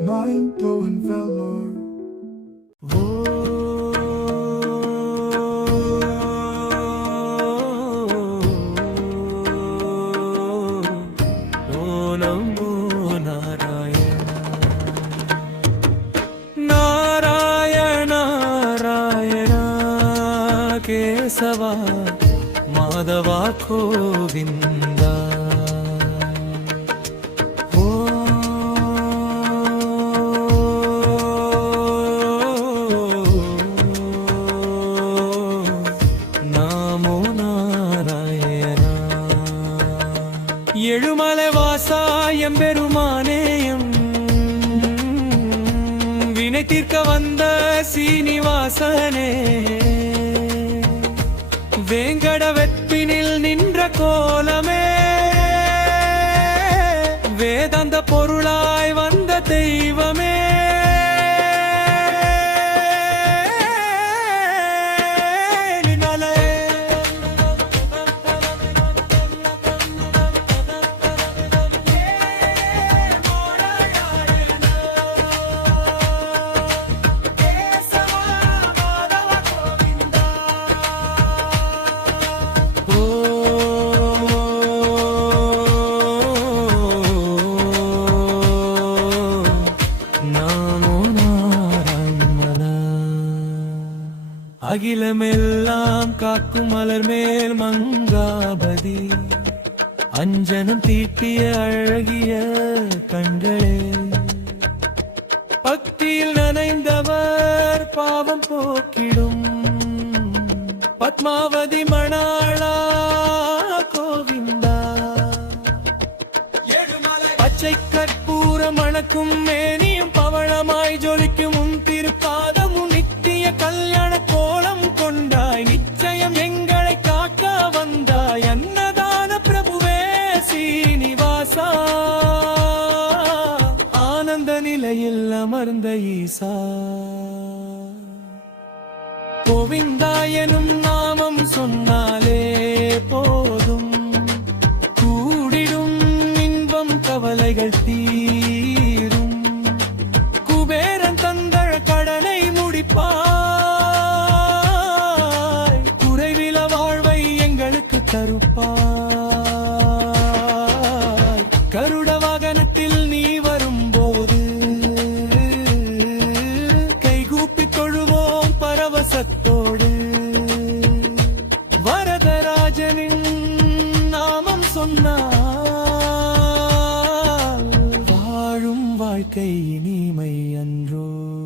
Mind, though, and valor. सवा ಮಾಧವಾ ಕೋವಿಂದ ನಾಮೋ ನಾರಾಯಣ எழுமலை வாசாயம் பெருமானேயம் வினை தீர்க்க வந்த சீனிவாசனே. வேங்கட வெற்பினில் நின்ற கோலமே. வேதாந்த பொருளாய் வந்த தெய்வமே. அகிலமெல்லாம் மலர் மேல் மங்காபதி. அஞ்சனம் தீட்டிய அழகிய கண்களே. பக்தியில் நனைந்தவர் பாவம் போக்கிடும். பத்மாவதி மணாளா எனும் வாழ்க்கை இனிமை அன்றோ.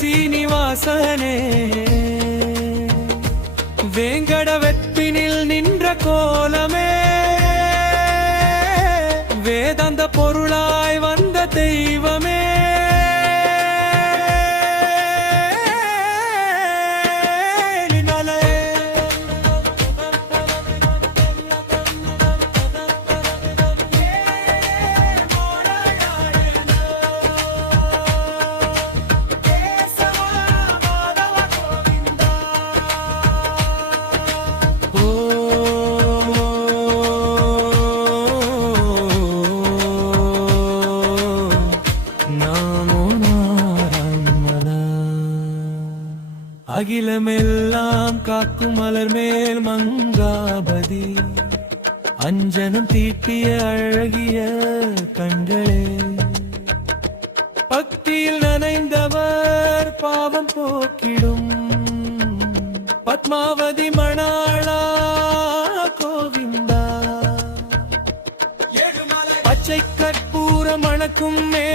சீனிவாசனே. வேங்கட வெற்பினில் நின்ற கோலமே. வேதாந்த பொருளாய் வந்த தெய்வம். அகிலமெல்லாம் காக்கும் மலர் மேல் மங்காபதி. அஞ்சனம் தீட்டிய அழகிய கண்களே. பக்தியில் நனைந்தவர் பாவம் போக்கிடும். பத்மாவதி மணாளா கோவிந்தா. பச்சை கற்பூர மணக்கும் மே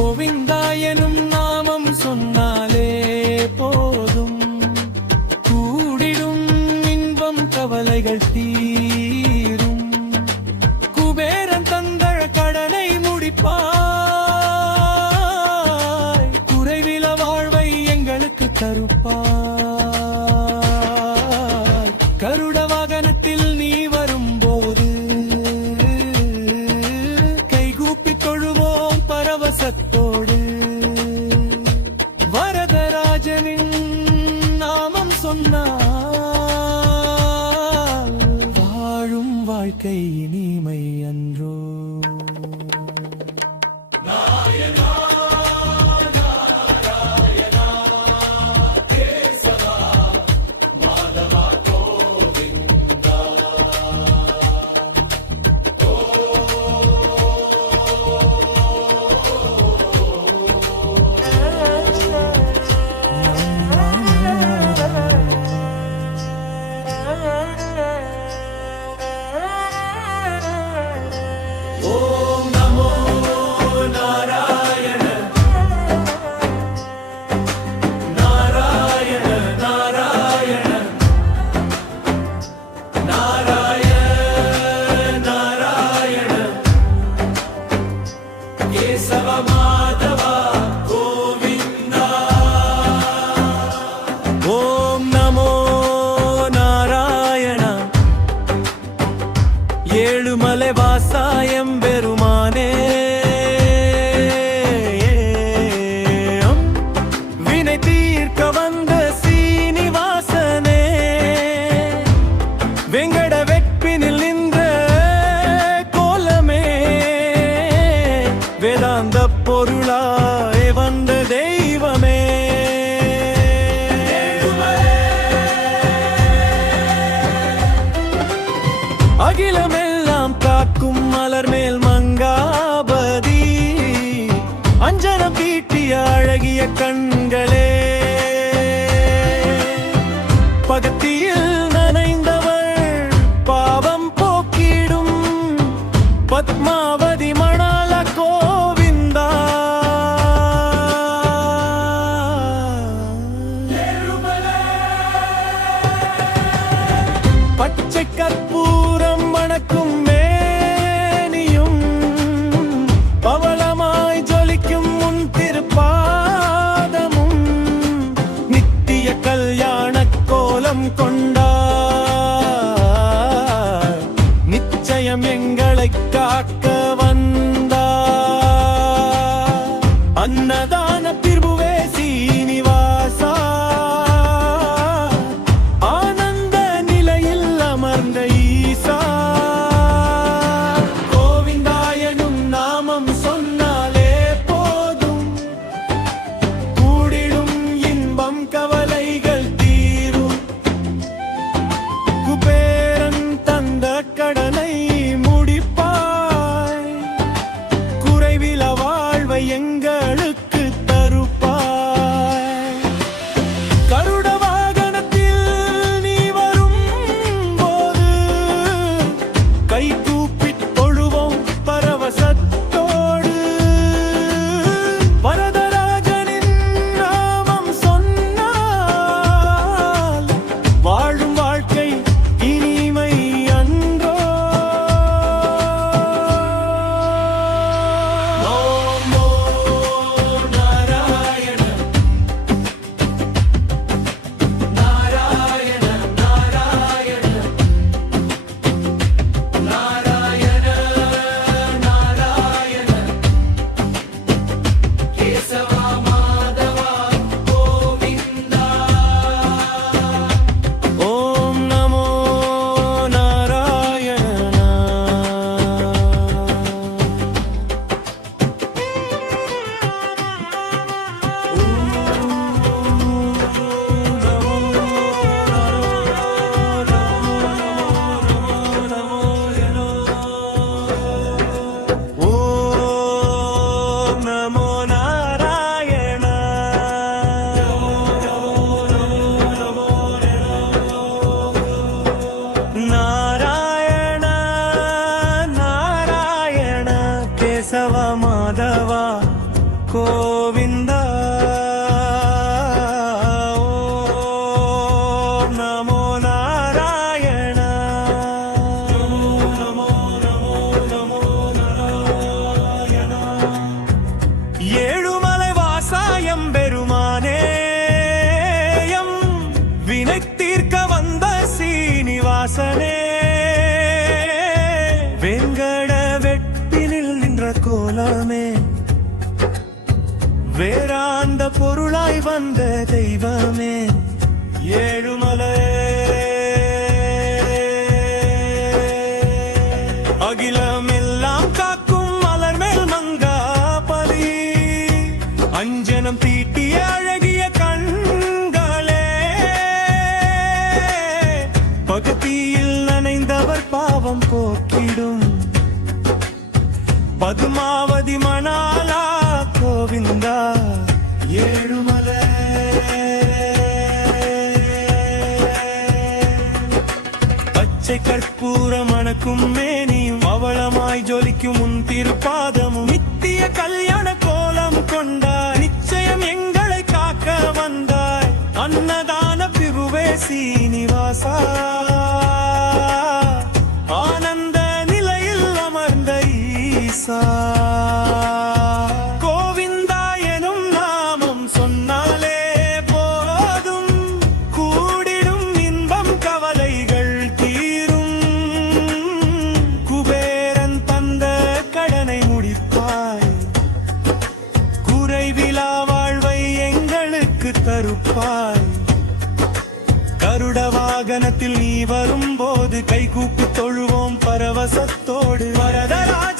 கோவிந்தா எனும் நாமம் சொன்னாலே போதும். கூடிடும் இன்பம் கவலைகள் தீரும். குபேரன் தந்த கடனை முடிப்பாய் குறைவில வாழ்வை எங்களுக்கு தருப்பார். நீட்டிய அழகிய கண்களே. அரசனே வெங்கட வெட்டினில் நின்ற கோலமே. வேறாந்த பொருளாய் வந்த தெய்வமே. ஏழுமலை தருப்பாய் கருட வாகனத்தில் நீ வரும்போது கைகூப்பு தொழுவோம் பரவசத்தோடு. வரதராஜ